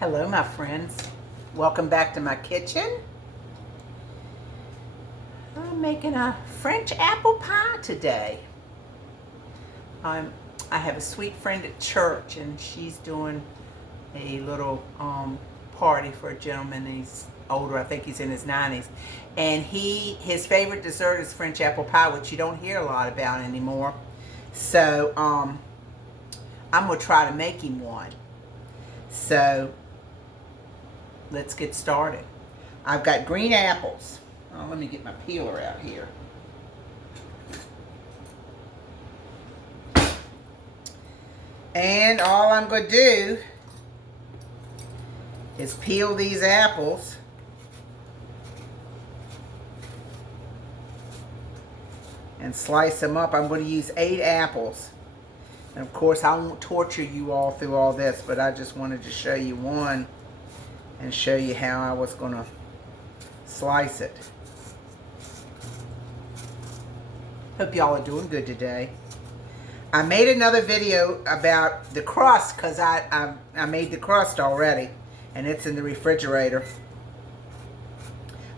Hello, my friends. Welcome back to my kitchen. I'm making a French apple pie today. I have a sweet friend at church, and she's doing a little party for a gentleman. He's older. I think he's in his 90s, and his favorite dessert is French apple pie, which you don't hear a lot about anymore. So I'm gonna try to make him one. So let's get started. I've got green apples. Oh, let me get my peeler out here. And all I'm going to do is peel these apples. And slice them up. I'm going to use 8 apples. And of course, I won't torture you all through all this, but I just wanted to show you one and show you how I was going to slice it. Hope y'all are doing good today. I made another video about the crust because I made the crust already, and it's in the refrigerator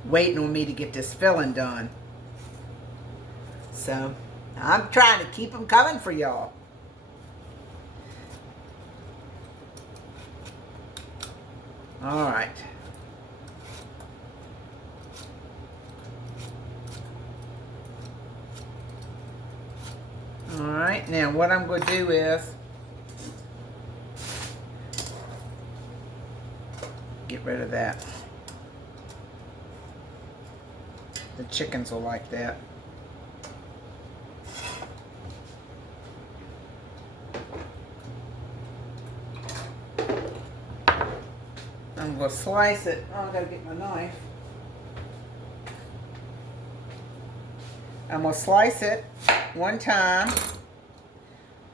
waiting on me to get this filling done. So I'm trying to keep them coming for y'all. All right. All right, now what I'm going to do is get rid of that. The chickens will like that. I'm going to slice it. Oh, I got to get my knife. I'm going to slice it one time.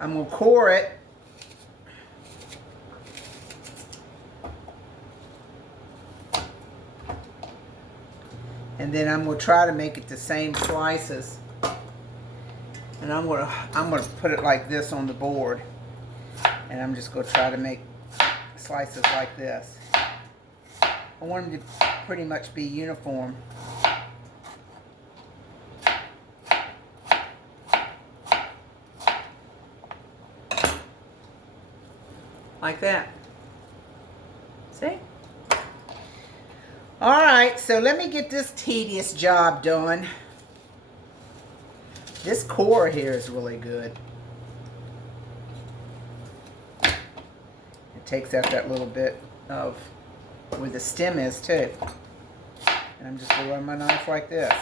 I'm going to core it. And then I'm going to try to make it the same slices. And I'm going to put it like this on the board. And I'm just going to try to make slices like this. I want them to pretty much be uniform. Like that. See? Alright, so let me get this tedious job done. This core here is really good. It takes out that little bit of where the stem is too. And I'm just going to run my knife like this.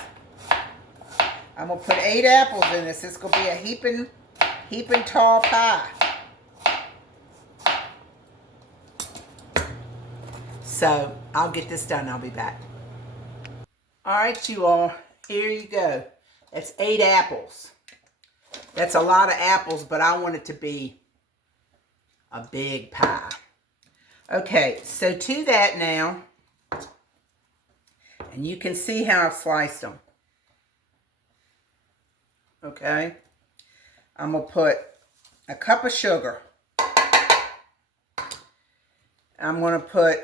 I'm going to put 8 apples in this. It's going to be a heaping tall pie. So I'll get this done. I'll be back. All right, you all. Here you go. That's 8 apples. That's a lot of apples, but I want it to be a big pie. Okay, so to that now, and you can see how I've sliced them. Okay, I'm going to put a cup of sugar. I'm going to put,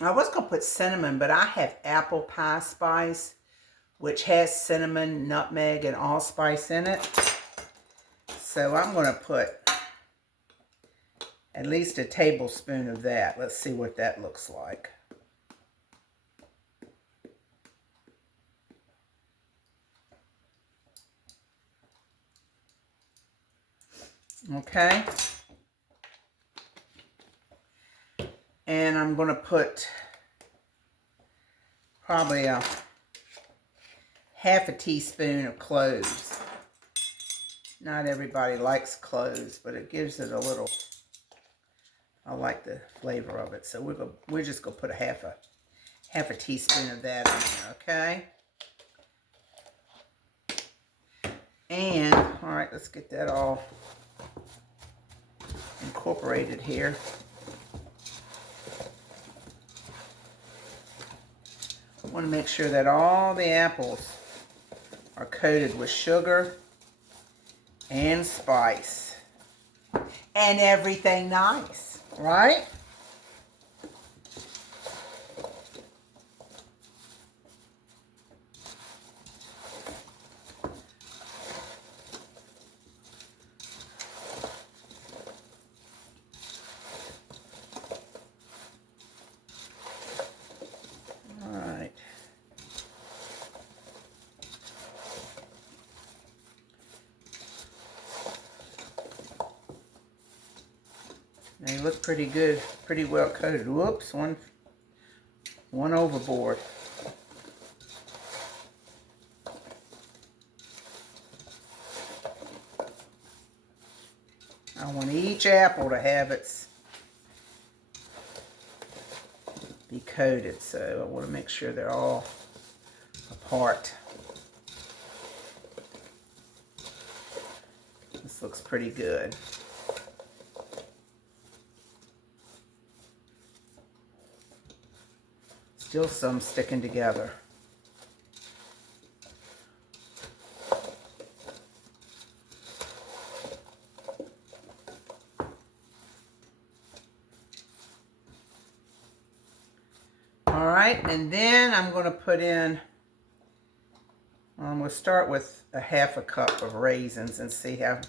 I was going to put cinnamon, but I have apple pie spice, which has cinnamon, nutmeg, and allspice in it. So I'm going to put at least a tablespoon of that. Let's see what that looks like. Okay. And I'm going to put probably a half a teaspoon of cloves. Not everybody likes cloves, but it gives it a little, I like the flavor of it. So we're just going to put a half a teaspoon of that in there, okay? And, all right, let's get that all incorporated here. I want to make sure that all the apples are coated with sugar and spice and everything nice. right? They look pretty good, pretty well coated. Whoops, one overboard. I want each apple to have its be coated, so I want to make sure they're all apart. This looks pretty good. Still some sticking together. All right, and then I'm going to put in, I'm going to start with a half a cup of raisins and see how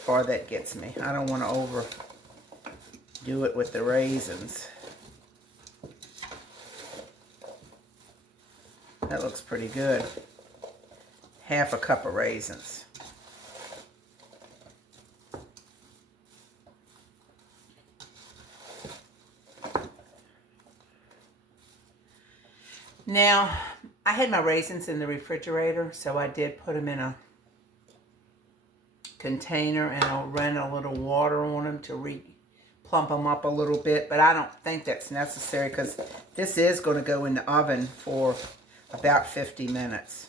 far that gets me. I don't want to overdo it with the raisins. That looks pretty good. Half a cup of raisins. Now, I had my raisins in the refrigerator, so I did put them in a container, and I'll run a little water on them to plump them up a little bit, but I don't think that's necessary because this is going to go in the oven for about 50 minutes.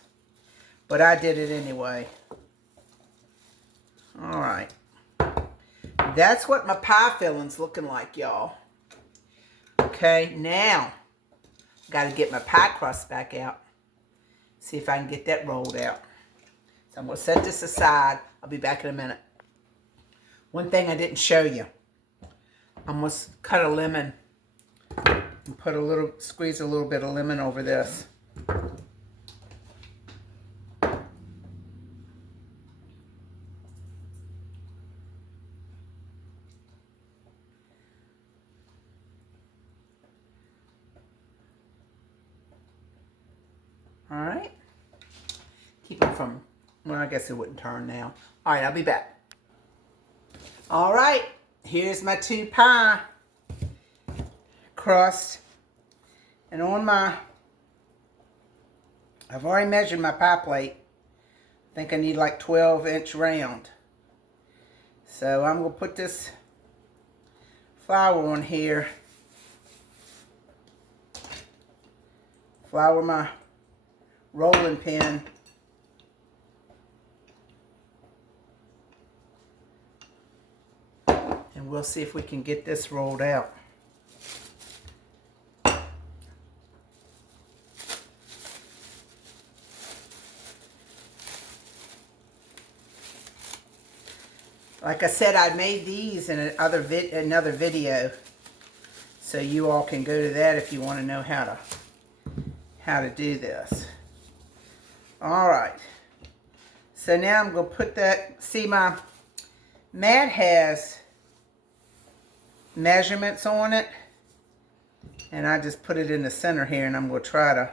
But I did it anyway. All right. That's what my pie filling's looking like, y'all. Okay, now got to get my pie crust back out. See if I can get that rolled out. So I'm going to set this aside. I'll be back in a minute. One thing I didn't show you. I'm going to cut a lemon and put a little, squeeze a little bit of lemon over this. All right. Keep it from, well, I guess it wouldn't turn now. All right, I'll be back. All right, here's my 2 pie crust. And on my, I've already measured my pie plate. I think I need like 12-inch round. So I'm going to put this flour on here. Flour my rolling pin. And we'll see if we can get this rolled out. Like I said, I made these in another video, so you all can go to that if you want to know how to do this. All right. So now I'm going to put that. See, my mat has measurements on it, and I just put it in the center here, and I'm going to try to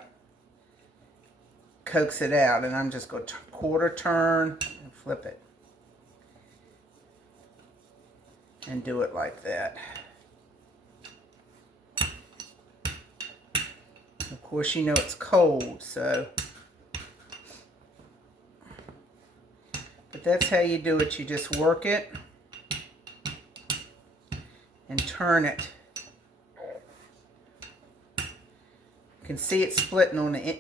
coax it out, and I'm just going to quarter turn and flip it. And do it like that. Of course, you know it's cold, so. But that's how you do it. You just work it and turn it. You can see it splitting on the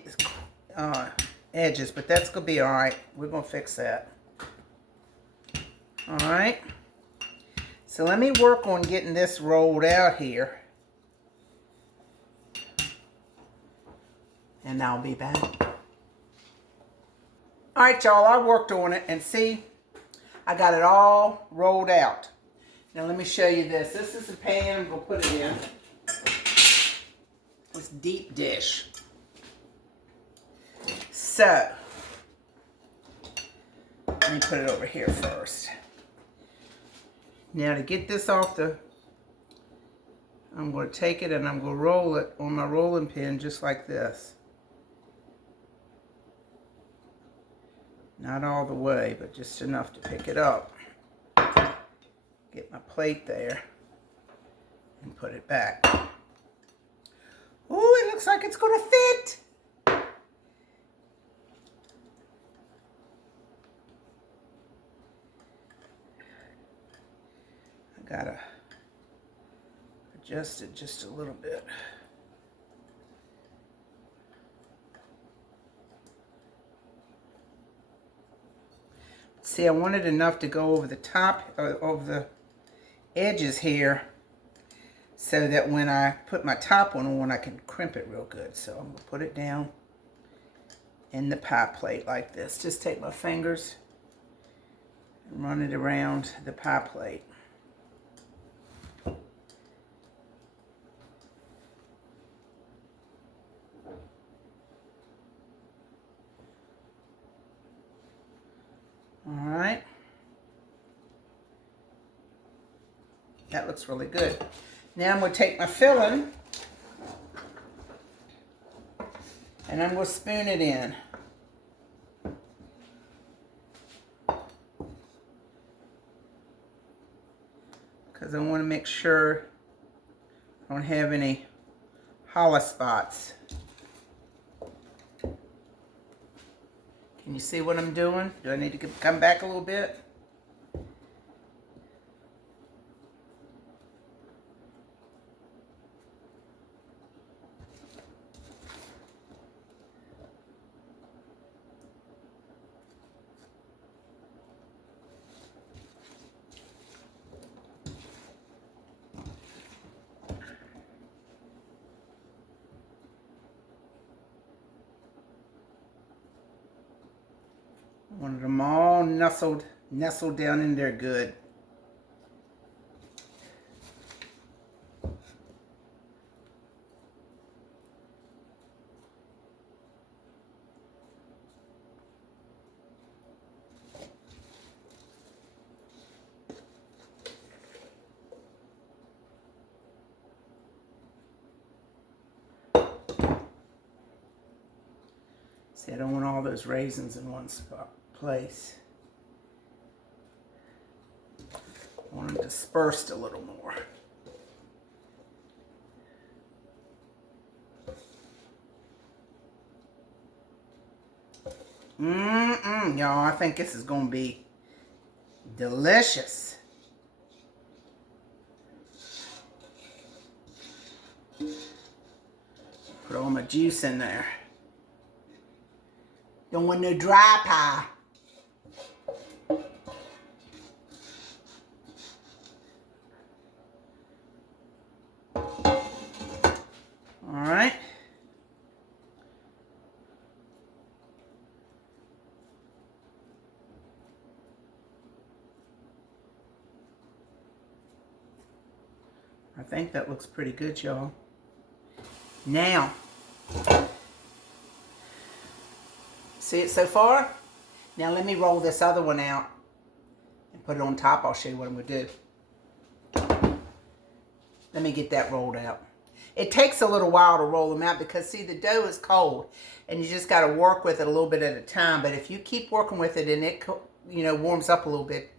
edges, but that's going to be all right. We're going to fix that. All right. So let me work on getting this rolled out here. And I'll be back. All right, y'all, I worked on it, and see, I got it all rolled out. Now let me show you this. This is the pan I'm going to put it in. It's deep dish. So, let me put it over here first. Now to get this off I'm going to take it and I'm going to roll it on my rolling pin just like this. Not all the way, but just enough to pick it up. Get my plate there and put it back. Oh, it looks like it's going to fit. I gotta adjust it just a little bit. See, I wanted enough to go over the top of the edges here so that when I put my top one on, I can crimp it real good. So I'm going to put it down in the pie plate like this. Just take my fingers and run it around the pie plate. All right. That looks really good. Now I'm going to take my filling and I'm going to spoon it in. Because I want to make sure I don't have any hollow spots. Can you see what I'm doing? Do I need to come back a little bit? Wanted them all nestled down in there good. See, I don't want all those raisins in one place. I want them dispersed a little more. Y'all, I think this is going to be delicious. Put all my juice in there. Don't want no dry pie. All right. I think that looks pretty good, y'all. Now, see it so far? Now let me roll this other one out and put it on top. I'll show you what I'm going to do. Let me get that rolled out. It takes a little while to roll them out because, see, the dough is cold and you just got to work with it a little bit at a time. But if you keep working with it and it, you know, warms up a little bit,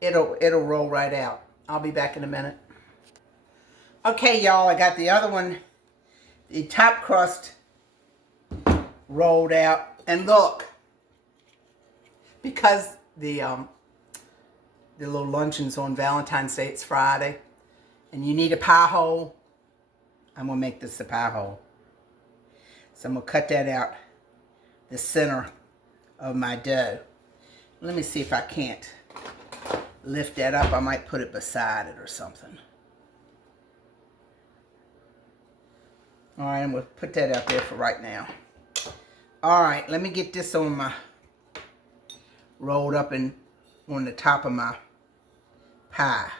it'll roll right out. I'll be back in a minute. Okay, y'all, I got the other one, the top crust rolled out. And look, because the little luncheon's on Valentine's Day, it's Friday, and you need a pie hole, I'm going to make this a pie hole. So I'm going to cut that out the center of my dough. Let me see if I can't lift that up. I might put it beside it or something. All right, I'm going to put that out there for right now. All right, let me get this on my, rolled up and on the top of my pie.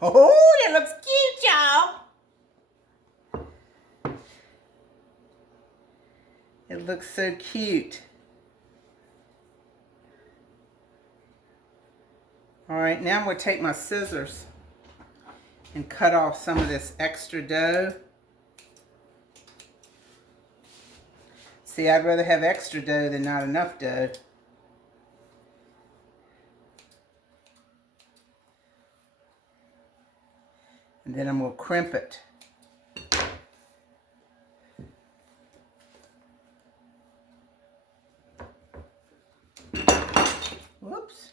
Oh, that looks cute, y'all. It looks so cute. All right, now I'm going to take my scissors and cut off some of this extra dough. See, I'd rather have extra dough than not enough dough. And then I'm going to crimp it. Whoops.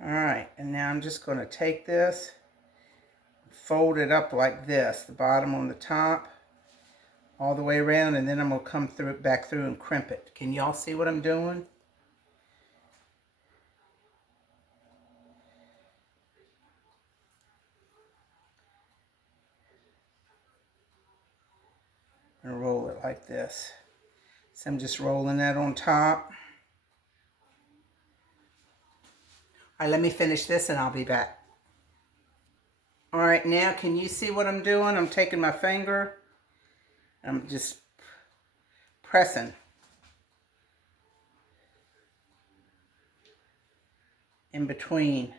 All right, and now I'm just going to take this, fold it up like this, the bottom on the top, all the way around, and then I'm going to come through it, back through and crimp it. Can y'all see what I'm doing? And roll it like this. So I'm just rolling that on top. All right, let me finish this and I'll be back. All right, now can you see what I'm doing? I'm taking my finger, I'm just pressing in between.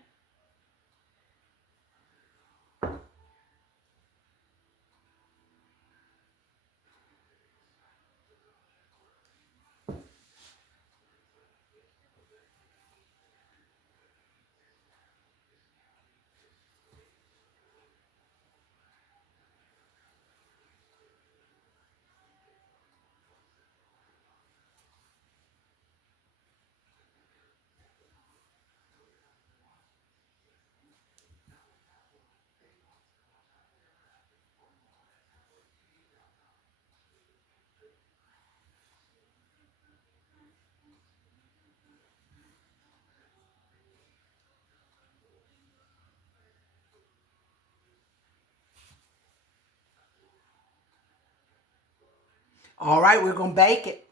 All right, we're going to bake it.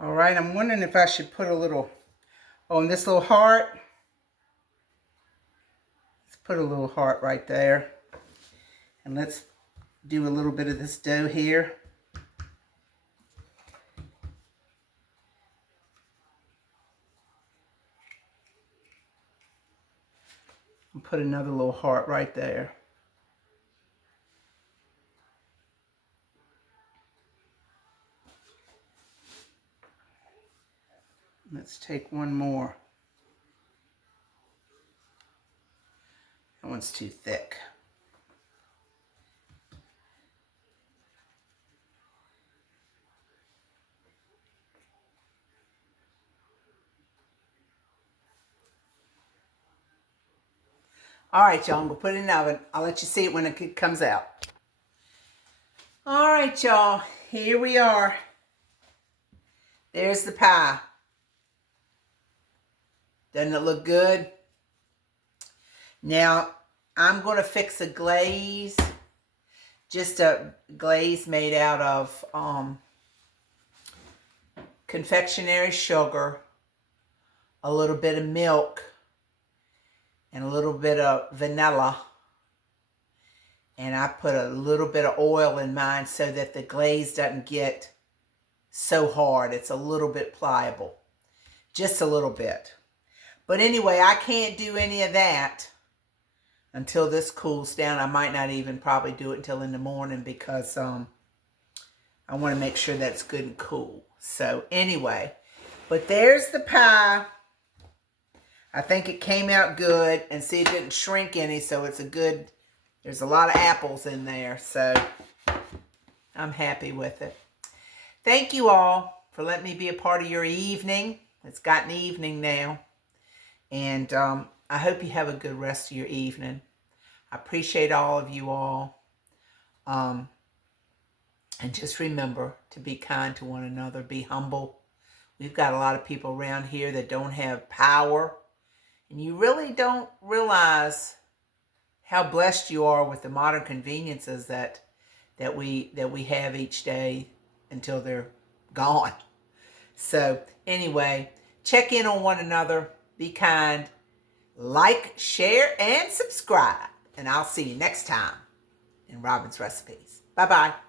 All right, I'm wondering if I should put a little, on this little heart. Let's put a little heart right there. And let's do a little bit of this dough here. And put another little heart right there. Let's take one more. That one's too thick. All right, y'all, I'm going to put it in the oven. I'll let you see it when it comes out. All right, y'all, here we are. There's the pie. Doesn't it look good? Now, I'm going to fix a glaze. Just a glaze made out of confectionery sugar, a little bit of milk, and a little bit of vanilla. And I put a little bit of oil in mine so that the glaze doesn't get so hard. It's a little bit pliable. Just a little bit. But anyway, I can't do any of that until this cools down. I might not even probably do it until in the morning because I want to make sure that's good and cool. So anyway, but there's the pie. I think it came out good, and see, it didn't shrink any, so it's a good, there's a lot of apples in there, so I'm happy with it. Thank you all for letting me be a part of your evening. It's gotten evening now, and I hope you have a good rest of your evening. I appreciate all of you all, and just remember to be kind to one another, be humble We've got a lot of people around here that don't have power. And you really don't realize how blessed you are with the modern conveniences that we have each day until they're gone. So anyway, check in on one another. Be kind. Like, share, and subscribe. And I'll see you next time in Robin's Recipes. Bye-bye.